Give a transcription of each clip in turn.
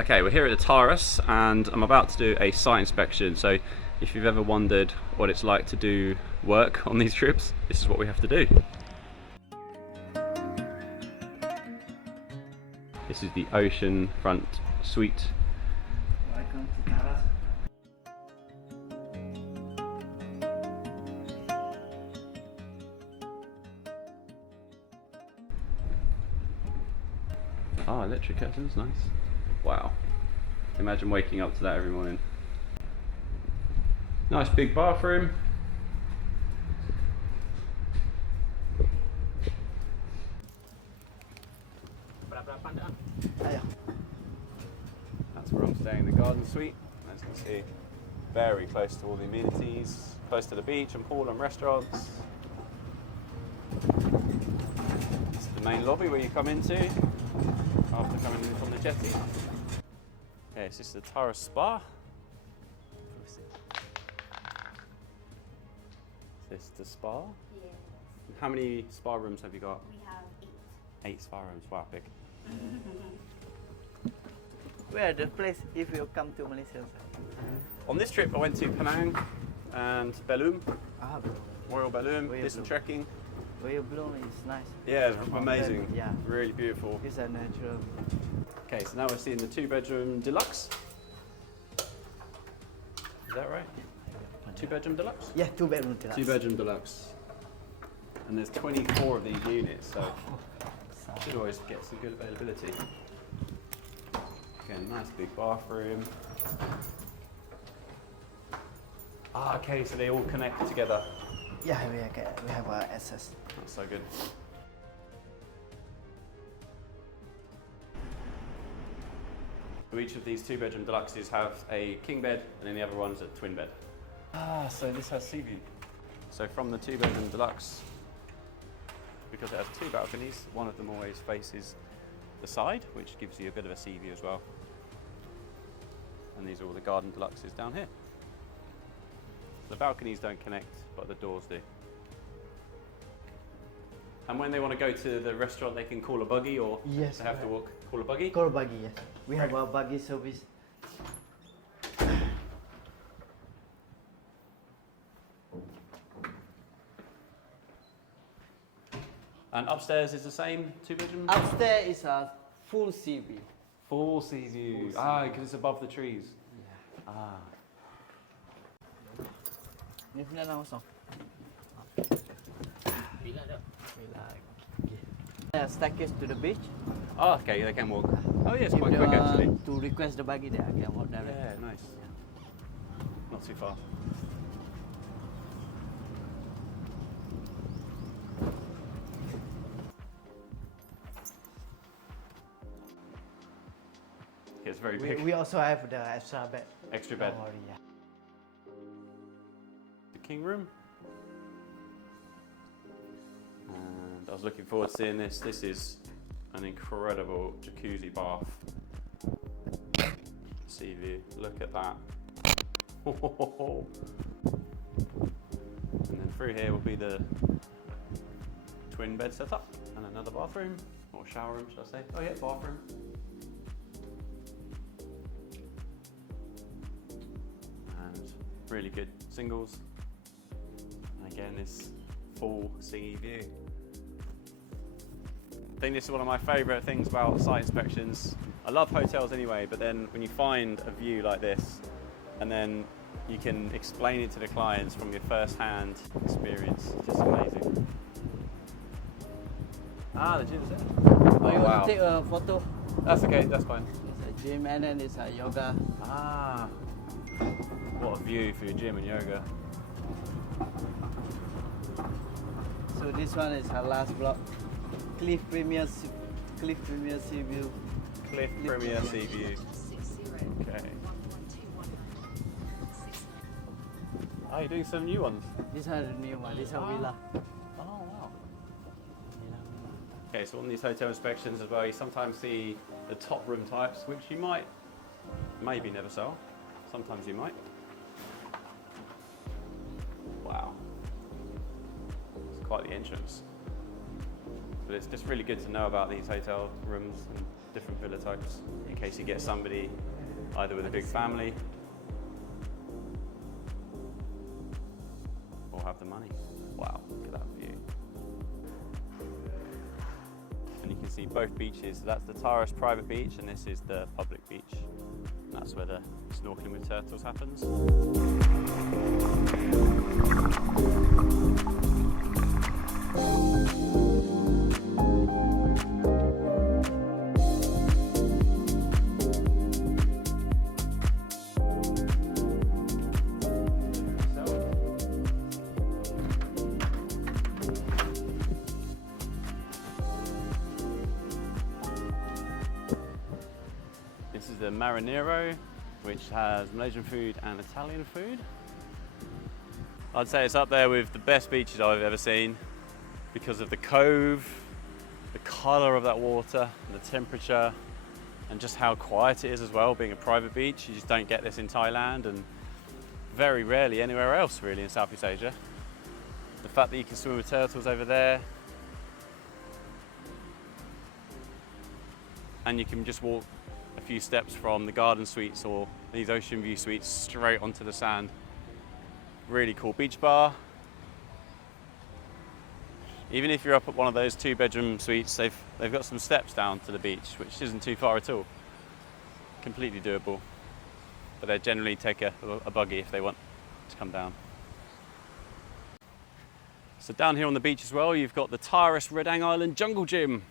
Okay, we're here at the Taaras and I'm about to do a site inspection. So if you've ever wondered what it's like to do work on these trips, this is what we have to do. This is the ocean front suite. Welcome to Taaras. Ah, electric curtains, nice. Wow. Imagine waking up to that every morning. Nice big bathroom. That's where I'm staying, the garden suite. As you can see, very close to all the amenities, close to the beach and pool and restaurants. This is the main lobby where you come into after coming in from the jetty. Okay, this is the Taaras Spa. This is the spa? Yes. How many spa rooms have you got? We have 8. 8 spa rooms, wow, big. Where the place if you come to Malaysia? On this trip I went to Penang and Belum, Ah, Royal Belum, Royal did some Belum. trekking. where you blow is nice. Yeah, it's amazing. Yeah. Really beautiful. It's a natural. Okay, so now we're seeing the 2-bedroom deluxe. Is that right? 2-bedroom deluxe? Yeah, 2-bedroom. 2-bedroom deluxe. And there's 24 of these units, so should always get some good availability. Again, nice big bathroom. Ah, okay, so they all connect together. Yeah, we have access. That's so good. So each of these 2-bedroom deluxes have a king bed, and then the other one's a twin bed. Ah, so this has sea view. So from the 2-bedroom deluxe, because it has 2 balconies, one of them always faces the side, which gives you a bit of a sea view as well. And these are all the garden deluxes down here. The balconies don't connect, but the doors do. And when they want to go to the restaurant, they can call a buggy, or Yes, they have to walk, call a buggy? Call buggy, yes. We have a buggy service. And upstairs is the same, 2-bedroom? Upstairs is a full sea view. Full sea view. Ah, because it's above the trees. Yeah. Ah. Staircase to the beach. Oh, okay, they can walk. Oh, yeah, it's If quite they quick want actually. to request the buggy, they can walk directly. Yeah, nice. Not too far. Yeah, it's very big. We also have the extra bed. Extra bed. Don't worry, yeah. The king room. And I was looking forward to seeing this. This is an incredible jacuzzi bath. Sea view. Look at that. And then through here will be the twin bed setup and another bathroom, or shower room, should I say? Oh yeah, bathroom. And really good singles. And again, this full sea view. I think this is one of my favourite things about site inspections. I love hotels anyway, but then when you find a view like this, and then you can explain it to the clients from your first-hand experience, it's just amazing. Ah, the gym's there. Oh, you wow. want to take a photo? That's okay, that's fine. It's a gym and then it's a yoga. Ah, what a view for your gym and yoga. So this one is our last block. Cliff Premier Sea View. Cliff Premier Sea View. Okay. Oh, you're doing some new ones? These are the new one. These are villa. Oh, wow. Okay, so on these hotel inspections as well, you sometimes see the top room types, which you might, maybe never sell. Sometimes you might. Wow. It's quite the entrance. But it's just really good to know about these hotel rooms and different villa types in case you get somebody either with a big family or have the money. Wow, look at that view. And you can see both beaches. So that's the Taaras private beach and this is the public beach. And that's where the snorkeling with turtles happens. This is the Marinero, which has Malaysian food and Italian food. I'd say it's up there with the best beaches I've ever seen because of the cove, the colour of that water, and the temperature, and just how quiet it is as well, being a private beach. You just don't get this in Thailand and very rarely anywhere else really in Southeast Asia. The fact that you can swim with turtles over there, and you can just walk a few steps from the garden suites or these ocean view suites straight onto the sand. Really cool beach bar. Even if you're up at one of those 2-bedroom suites, they've got some steps down to the beach, which isn't too far at all. Completely doable. But they generally take a buggy if they want to come down. So down here on the beach as well, you've got the Taaras Redang Island Jungle Gym,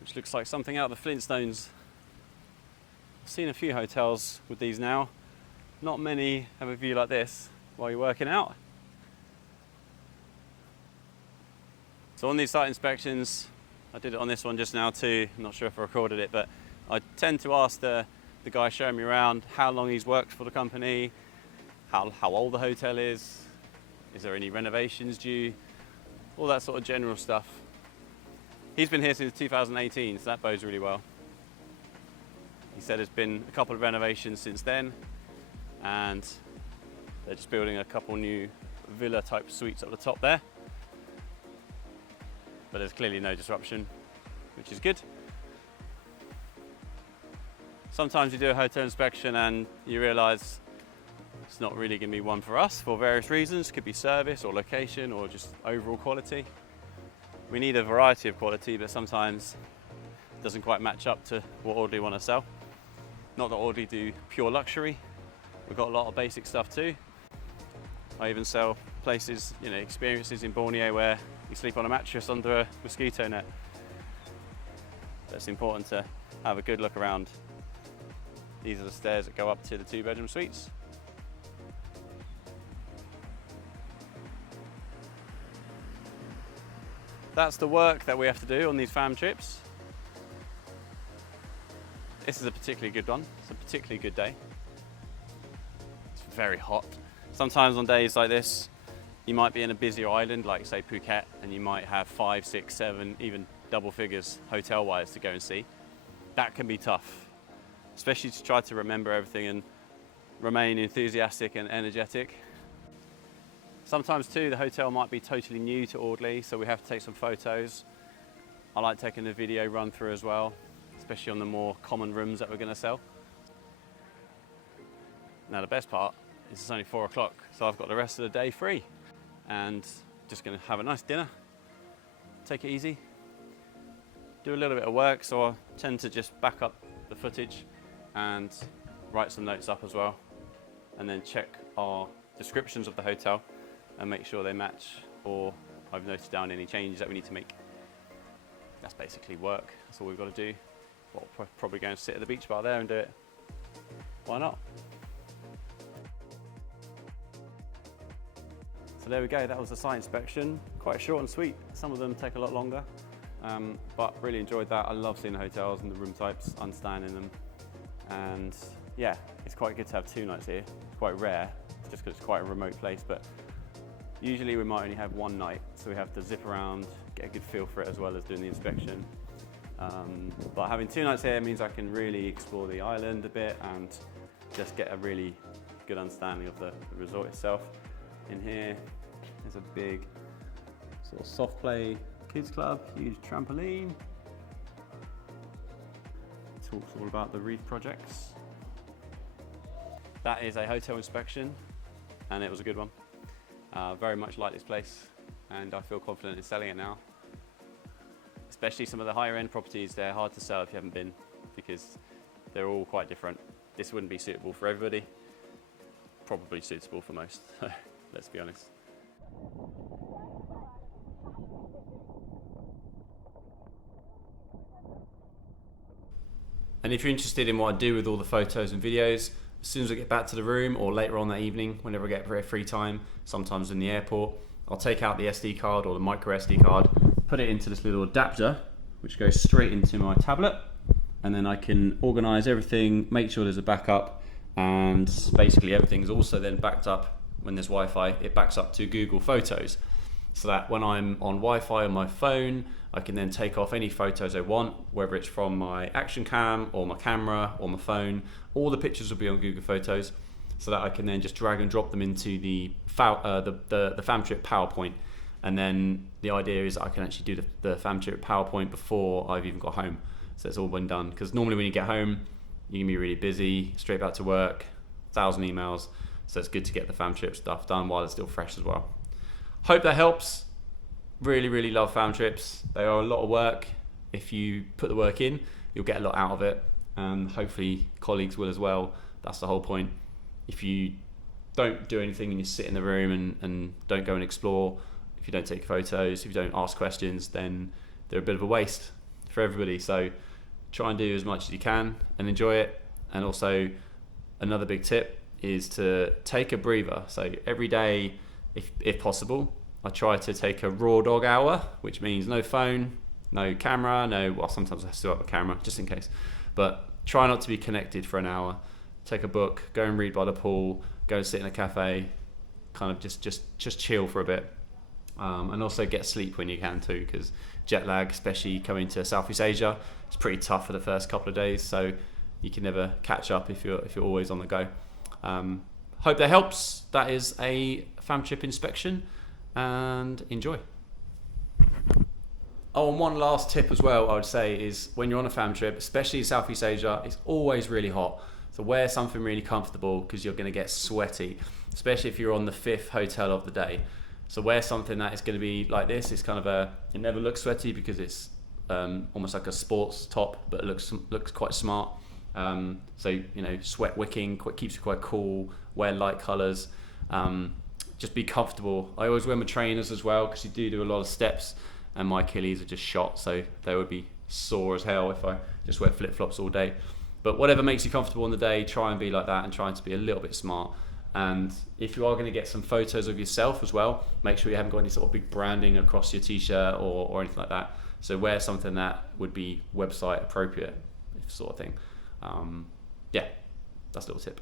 which looks like something out of the Flintstones. I've seen a few hotels with these now. Not many have a view like this while you're working out. So on these site inspections, I did it on this one just now too, I'm not sure if I recorded it, but I tend to ask the guy showing me around how long he's worked for the company, how old the hotel is there any renovations due, all that sort of general stuff. He's been here since 2018, so that bodes really well. He said there's been a couple of renovations since then, and they're just building a couple new villa type suites up the top there. But there's clearly no disruption, which is good. Sometimes you do a hotel inspection and you realise it's not really going to be one for us for various reasons. Could be service or location or just overall quality. We need a variety of quality, but sometimes it doesn't quite match up to what Audley want to sell. Not that Audley do pure luxury. We've got a lot of basic stuff too. I even sell places, experiences in Borneo where you sleep on a mattress under a mosquito net. So it's important to have a good look around. These are the stairs that go up to the 2-bedroom suites. That's the work that we have to do on these fam trips. This is a particularly good one. It's a particularly good day. It's very hot. Sometimes on days like this, you might be in a busier island, like say Phuket, and you might have 5, 6, 7, even double figures hotel-wise to go and see. That can be tough, especially to try to remember everything and remain enthusiastic and energetic. Sometimes too, the hotel might be totally new to Audley, so we have to take some photos. I like taking a video run through as well, especially on the more common rooms that we're going to sell. Now the best part is it's only 4 o'clock, so I've got the rest of the day free and just going to have a nice dinner, take it easy, do a little bit of work, so I tend to just back up the footage and write some notes up as well, and then check our descriptions of the hotel and make sure they match, or I've noted down any changes that we need to make. That's basically work. That's all we've got to do. We'll probably go and sit at the beach bar there and do it. Why not? So there we go, that was the site inspection. Quite short and sweet. Some of them take a lot longer, but really enjoyed that. I love seeing the hotels and the room types, understanding them. And yeah, it's quite good to have 2 nights here. It's quite rare, just because it's quite a remote place, but usually we might only have 1 night, so we have to zip around, get a good feel for it as well as doing the inspection. But having 2 nights here means I can really explore the island a bit and just get a really good understanding of the resort itself. In here, there's a big sort of soft play kids club, huge trampoline. Talks all about the Reef projects. That is a hotel inspection, and it was a good one. Very much like this place, and I feel confident in selling it now. Especially some of the higher end properties, they're hard to sell if you haven't been, because they're all quite different. This wouldn't be suitable for everybody, probably suitable for most, let's be honest. And if you're interested in what I do with all the photos and videos, as soon as I get back to the room or later on that evening, whenever I get very free time, sometimes in the airport, I'll take out the SD card or the micro SD card, put it into this little adapter, which goes straight into my tablet, and then I can organize everything, make sure there's a backup, and basically everything's also then backed up. When there's Wi-Fi, it backs up to Google Photos, so that when I'm on Wi-Fi on my phone, I can then take off any photos I want, whether it's from my action cam or my camera or my phone. All the pictures will be on Google Photos, so that I can then just drag and drop them into the fam trip PowerPoint. And then the idea is I can actually do the fam trip PowerPoint before I've even got home. So it's all been done. Because normally when you get home, you can be really busy, straight back to work, 1,000 emails. So it's good to get the fam trip stuff done while it's still fresh as well. Hope that helps. Really, really love fam trips. They are a lot of work. If you put the work in, you'll get a lot out of it. And hopefully colleagues will as well. That's the whole point. If you don't do anything and you sit in the room and don't go and explore, if you don't take photos, if you don't ask questions, then they're a bit of a waste for everybody. So try and do as much as you can and enjoy it. And also another big tip is to take a breather. So every day, if possible, I try to take a raw dog hour, which means no phone, no camera, well, sometimes I still have a camera just in case, but try not to be connected for an hour. Take a book, go and read by the pool, go and sit in a cafe, kind of just chill for a bit. And also get sleep when you can too, because jet lag, especially coming to Southeast Asia, it's pretty tough for the first couple of days, so you can never catch up if you're always on the go. Hope that helps. That is a fam trip inspection, and enjoy. Oh, and one last tip as well I would say is when you're on a fam trip, especially in Southeast Asia, it's always really hot. So wear something really comfortable, because you're going to get sweaty, especially if you're on the 5th hotel of the day. So wear something that is going to be like this. It's kind of it never looks sweaty because it's almost like a sports top, but it looks quite smart. So, you know, sweat wicking, keeps you quite cool. Wear light colours. Just be comfortable. I always wear my trainers as well, because you do a lot of steps, and my Achilles are just shot, so they would be sore as hell if I just wear flip-flops all day. But whatever makes you comfortable on the day, try and be like that, and try to be a little bit smart. And if you are going to get some photos of yourself as well, make sure you haven't got any sort of big branding across your t-shirt or anything like that. So wear something that would be website appropriate, sort of thing. Yeah, that's a little tip.